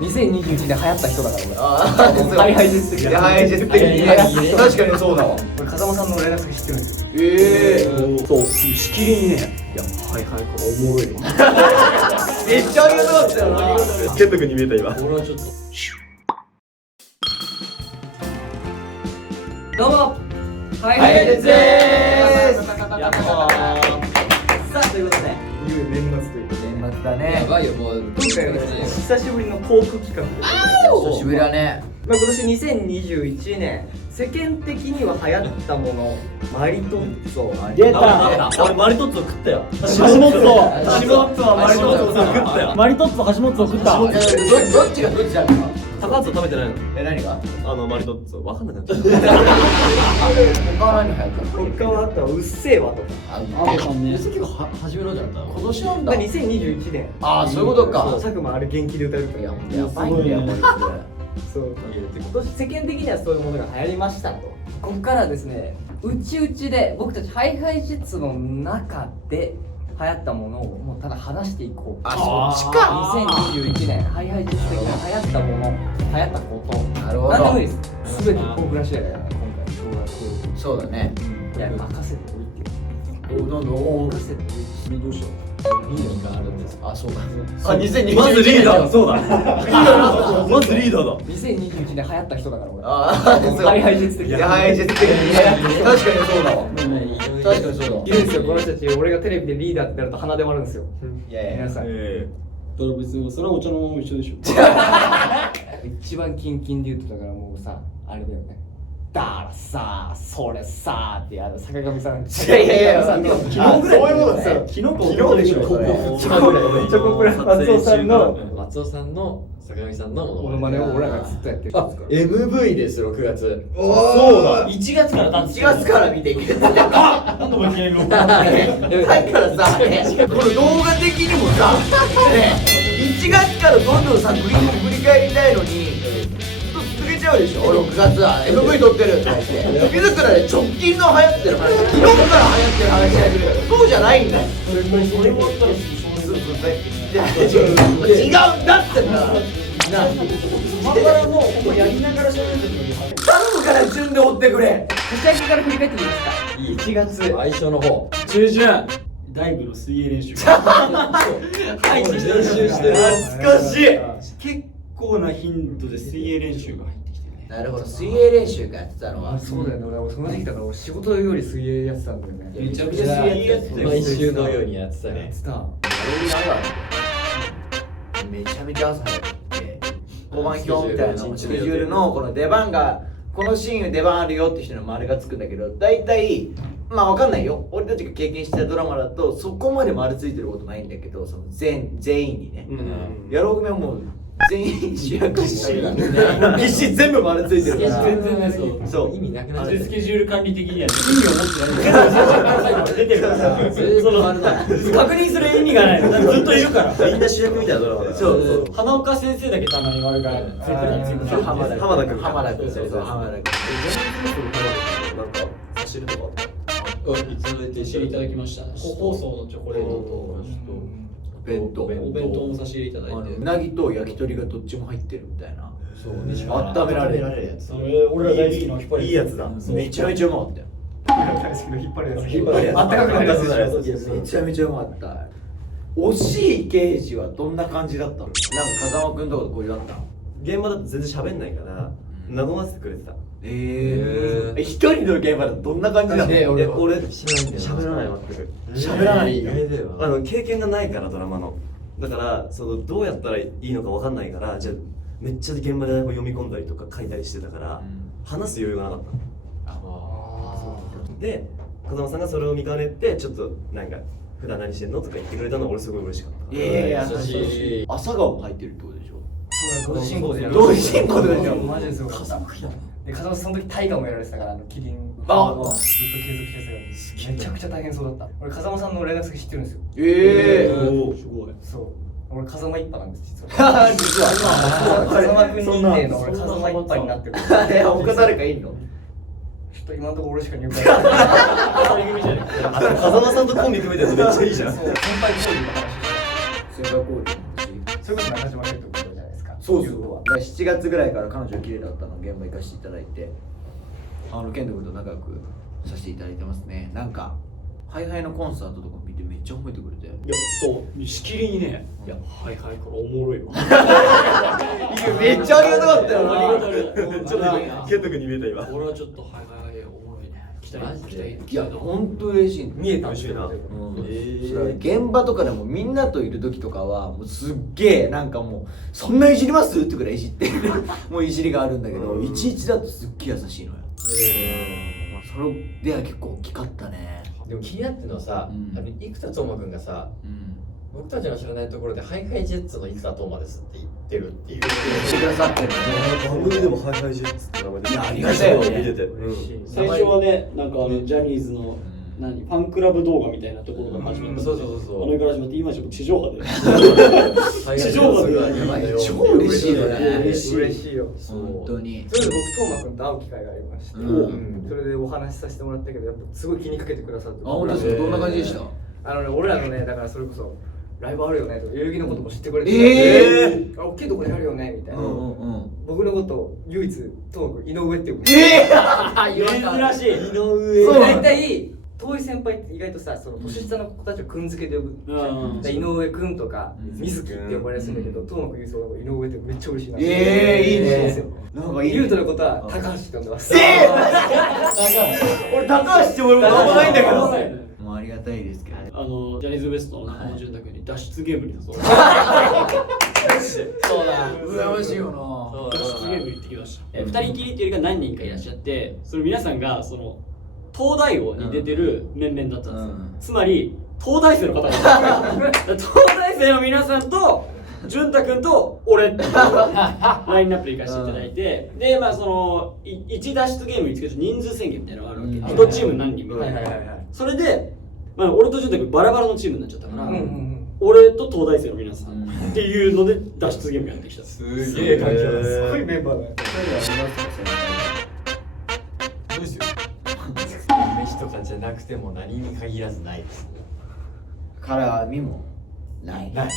2021年流行った人だから俺。ああ、ハイハイジェッツ的な。ハイハイジェッツ的に確かにそうだわ。俺風間さんの連絡先知ってるんですよ。そうしきりにね、いやはいはいこれおもろいめっちゃありがたかったよな。ケント君に見えた今。俺はちょっとどうもハイハイハイジェッツでーす。やったー。さあということでいよいよ年末という年末だやね。ばいよもう今回はですね久しぶりのトーク企画で。久しぶりだね。まあ今年2021年世間的には流行ったものマリトッツォ。出た。俺マリトッツォ食ったよ。橋本橋本はマリトッツォ食ったよ。マリトッツォ橋本食った。どっちがどっちだったの？高津食べてないの？何が？マリトッツォわかんなくなっちゃっ他は何流行ったの？他はあとはうっせぇわとか。あげさんね。結構初めのじゃん。今年なんだ。 2021年。ああ、そういうことか。佐久間あれ元気で歌えるから。やばいんだよこいそう。今年世間的にはそういうものが流行りましたと。ここからですね、うちうちで僕たちハイハイジェッツの中で流行ったものをもうただ話していこう。あ、そっちか。 2021年ハイハイジェッツ的な流行ったもの、流行ったこと。なるほど何でもいいです。全て僕ら次第だからね、今回小学。そうだね。いや、任せておいてよ。なんだ。任せておいて。どうした？リードがあるんです。あ、そうだ。た。まずリーダーだ。そうだ。まずリーダーだ。 2021年流行った人だから俺。ああ、そう。ハイハイジェッツ的な。ハイハイジェッツ的にね。確かにそうだわ。確かにそうだわ。いるんですよ、この人たち。俺がテレビでリーダーってなると鼻で割るんですよ。いやいや皆さん。だから別にそれはお茶のまま一緒でしょ。一番キンキンで言うとだからもうさ、あれだよね。だからさ、それさって坂上さん。いやいやいや、坂上さんの昨日ぐらい。そういうことですよ。昨日でしょ。ここチョコプラ松尾さんの松尾さんの坂上さんのモノマネを俺らがずっとやってる。あ、MV です6月。そうだ。 1月から経つ。 1月から見ていける。なんでもいきなり録音。だからさ、この動画的にもさ、1月からどんどん作品を振り返りたいのに、続けちゃうでしょ。6月は MV 撮ってるって言って、自らで直近の流行ってる話、昨日から流行ってる話し始める。そうじゃないんだよ。それもあったら違うんだってな。今からもうやりながら喋るときに。頼むから順で追ってくれ。年明けから振り返ってみますか。1月。最初の方。中旬。大部の水泳練習。はい、練習してる。懐かしい。結構な頻度で水泳練習が入ってきてね。なるほど、水泳練習がやってたのは。そうだよね、俺その時期だから俺仕事より水泳やってたんだよね。めちゃくちゃ水泳やってたよ。毎週のようにやってたね。た。めちゃめちゃ朝早くて5番表みたいなスケジュールのこの出番がこのシーン出番あるよって人の丸がつくんだけど、大体まあわかんないよ、俺たちが経験したドラマだとそこまで丸ついてることないんだけど、その全員にね、野郎組はもう全員主役してるからね、ぎっしり全部丸ついてるから全然ね、そう意味なくなっちゃう。スケジュール管理的には意味を持ってない。出てるからその確認する意味がない。ずっといるから。みんな主役みたいなドラマだ。そう花岡先生だけたまに悪がついてる。浜田君浜田君そうそう浜田君なんか走るとか。いつも出て差し入れいただきました。放送のチョコレートと弁当お弁当も差し入れいただいて。うなぎと焼き鳥がどっちも入ってるみたいな、そう温められるやつ。それ俺ら大好きな引っ張り。いいやつだ。めちゃめちゃうまかったよ。大好きの引っ張るやつ。引っ張るやつあったかくなるやつ。めちゃめちゃうまかった。惜しい刑事はどんな感じだったの？なんか風間くんとかとこういうあったの？現場だと全然喋んないから和ませてくれてた。一人の現場だとどんな感じだったの？俺喋らない全く。喋らないんだ。経験がないからドラマの。だからどうやったらいいのかわかんないから、じゃあめっちゃ現場で読み込んだりとか書いたりしてたから、話す余裕がなかったの。で風間さんがそれを見かねてちょっとなんか普段何してんのとか言ってくれたのは俺すごい嬉しかった。いや優しい。朝顔も入ってるってことでしょ？同時進行でやる。同時進行でやるマジですごかった。で、風間さんその時大河もやられてたからキリン。ずっと継続してたからめちゃくちゃ大変そうだった。俺風間さんの連絡先知ってるんですよ。すごい。そう。俺風間一派なんです実は。実は風間君認定の俺風間一派になってる。他誰かいんの？ちょっと今のところ俺しか入会してない。風間さんとコンビ組めてるのめっちゃいいじゃん。そう、先輩交流の話して先輩コールた。それこそ中島健人君じゃないですか。そうそうだから7月ぐらいから彼女綺麗だったの現場行かせていただいてケント君と仲良くさせていただいてますね。なんかハイハイのコンサートとか見てめっちゃ褒めてくれて、いやそうしきりにね、いやはいはいこれおもろいわ。めっちゃありがたかったよありがとうちょっとケント君に見えた今。俺はちょっとはいはいおもろいね。期待マジでいや本当嬉しい。見えたん嬉しいな。それ現場とかでもみんなといる時とかはもうすっげえなんかもうそんないじりますってくらいいじってもういじりがあるんだけど、いちいちだとすっげえ優しいのよ。まあそれでは結構大きかったね。でも気になってるのはさ、うん生田斗真君がさ、僕たちの知らないところでハイハイジェッツの生田斗真ですって言ってるっていう。してくださってるね。番組でもハイハイジェッツって名前で。いやありがたいよね見てて。嬉しい。最初はね、なんかジャニーズのファンクラブ動画みたいなところから始まった。そうそうそうそうあのから始まって今ちょっと地上波で。地上波でやばいよ。超嬉しいよね。嬉しいよ。本当に。それで僕斗真君と会う機会がありまして、うんそれでお話しさせてもらったけどやっぱすごい気にかけてくださって。あ本当ですか。どんな感じでした？俺らのねだからそれこそライブあるよねとか代々木のことも知ってくれてえ大きいとこでやるよねみたいな、うん僕のことを唯一斗真君井上って呼ぶ。珍しい。井上。そう大体遠い先輩って意外とさその年下の子たちをくんづけで呼ぶじゃん、で井上くんとか水木って呼ばれやすいんだけど斗真君言うそう井上ってめっちゃ嬉しいな。いいね。なんか優斗のことは高橋って呼んでます。俺高橋って俺もなんもないんだけど。はいもうありがたいですけど。ジャニーズ WEST の中間淳太君に脱出ゲームに誘われてそうだ。羨ましいよな。脱出ゲーム行ってきました。2人きりっていうよりか何人かいらっしゃって、それ皆さんがその東大王に出てる面々だったんですよ、つまり東大生の方が東大生の皆さんと淳太君と俺っていうラインナップで行かせていただいて、でまあその1脱出ゲームにつけて人数宣言みたいなのがあるわけ、1チーム何人みたいな、それで、まあ、俺と淳太君バラバラのチームになっちゃったから、俺と東大生の皆さんっていうので脱出ゲームやってきた。すげえ環境だ。すごいメンバーだよ。どうですよ。飯とかじゃなくても何に限らずないです。からみもない。ない。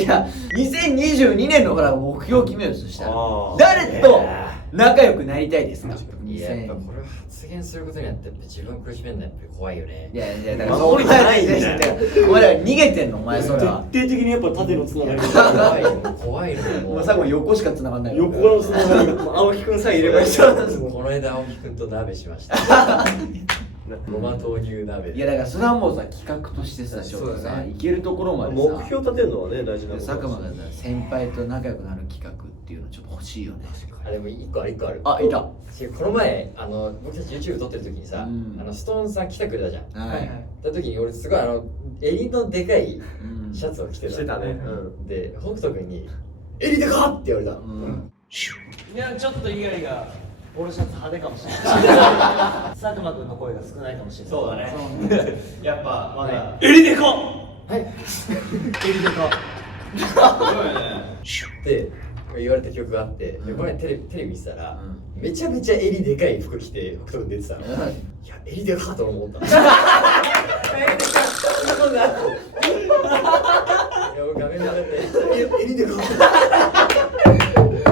いや2022年のほら目標を決めるとしたらあー誰と仲良くなりたいですか？いややっぱこれを発言することによってやっぱ自分苦しめるのはやっぱり怖いよね。いやいやだからそういうないんだよ。お前ら逃げてんのお前それは。徹底的にやっぱ縦のつながり怖いよ怖いのよもう。もう最後横しか繋がんないよ。横のつながりが青木くんさえいればいいじゃん。この間青木くんと鍋しました。ごま豆乳鍋。いやだからそれはもうさ企画としてさちょっとそうださねいけるところまでさ目標立てるのはね大事なこと佐久間がさ先輩と仲良くなる企画っていうのちょっと欲しいよね。あでも一個ある。あいた。この前僕たち YouTube 撮ってる時にさ、ストーンさん来てくれたじゃん。はい。た時に俺すごい襟のでかいシャツを着てた。してたね。で北斗君に襟でかって言われた。いやちょっと猪狩がポロシャツ派手かもしれない佐久間君の声が少ないかもしれない。そうだねやっぱまだ襟でかっ。って言われた記憶があって、でこれテレビ見てたら、めちゃめちゃ襟でかい服着て北斗君出てたの。いや襟でかっと思った。いや俺画面で襟でかっ。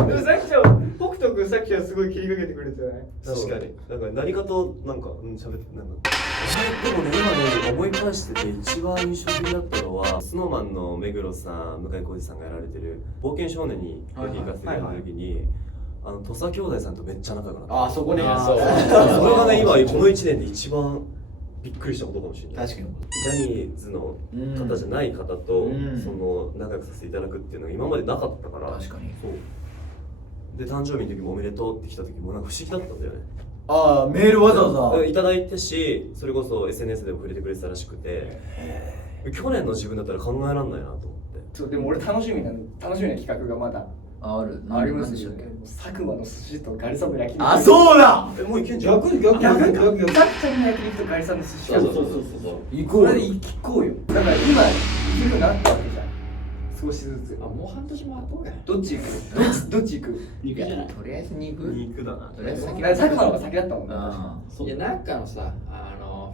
でもさっき北斗君さっきはすごい切りかけてくれてない？確かに。なんか何かとなんか喋ってなんか。でもね今ね思い返してて一番印象的だったのは SnowMan の目黒さん向井浩二さんがやられてる冒険少年に行かせていただいた時に土佐兄弟さんとめっちゃ仲良くなった。あそこね。そうそれがね今この1年で一番びっくりしたことかもしれない。確かに。ジャニーズの方じゃない方とその仲良くさせていただくっていうのが今までなかったから。確かに。そうで誕生日の時もおめでとうって来た時もなんか不思議だったんだよね。ああメールわざわざいただいたし、それこそ SNS でも触れてくれてたらしくて、去年の自分だったら考えられないなと思って。そうでも俺楽しみな企画がまだあるありますよね。佐久間の寿司とガリさんの焼肉。あそうだ。もういけんじゃん。逆さっちゃんの焼肉とガリさんの寿司。そう行こうよ。これで行こうよ。だから今行けるようになったわけじゃん。少しずつ。もう半年も後や。どっち行く？どっち行く？肉じゃない。とりあえず肉。肉だな。とりあえず先佐久間の方が先だったもんね。いやなんかさ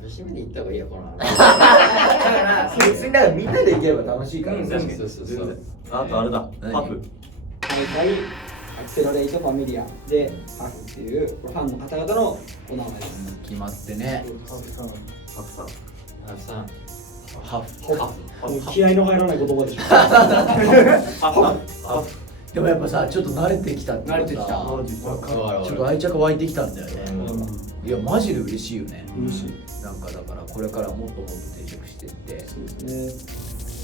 節目に行った方がいいよこの。だから別にだからみんなで行ければ楽しいから。うん確かに。そう。あとあれだ。パフ。ハイハイアクセラレイトファミリアでハーフっていうファンの方々のお名前です。決まってね。ハフさんハフ。もう気合の入らない言葉でしょ。でもやっぱさ、ちょっと慣れてきたっていうかさ、慣れてきたちょっと愛着湧いてきたんだよね。いや、マジで嬉しいよね。嬉しい。なんかだからこれからもっともっと定着していって、そうですね。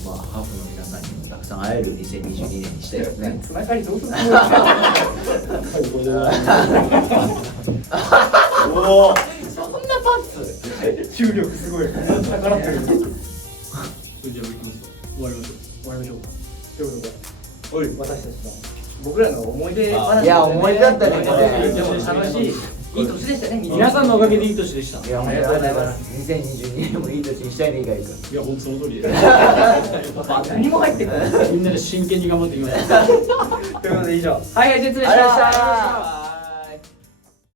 まあハーフの皆さんにもたくさん会える2022年にしたいですね。つながりどうするの？おおそんなパス。重力すごい逆らってる。じゃあ行きますと終わりましょう。終わりましょうか。ということで、私たちの僕らの思い出話。いや思い出だったね。でも楽しい。いい年でしたね。皆さんのおかげでいい年でした。いや、ありがとうございます。2022年もいい年にしたいね、意外と。いや、ほんとその通りで。何も入ってない。みんなで真剣に頑張っていきましょう。ということで以上。はい、失礼しました。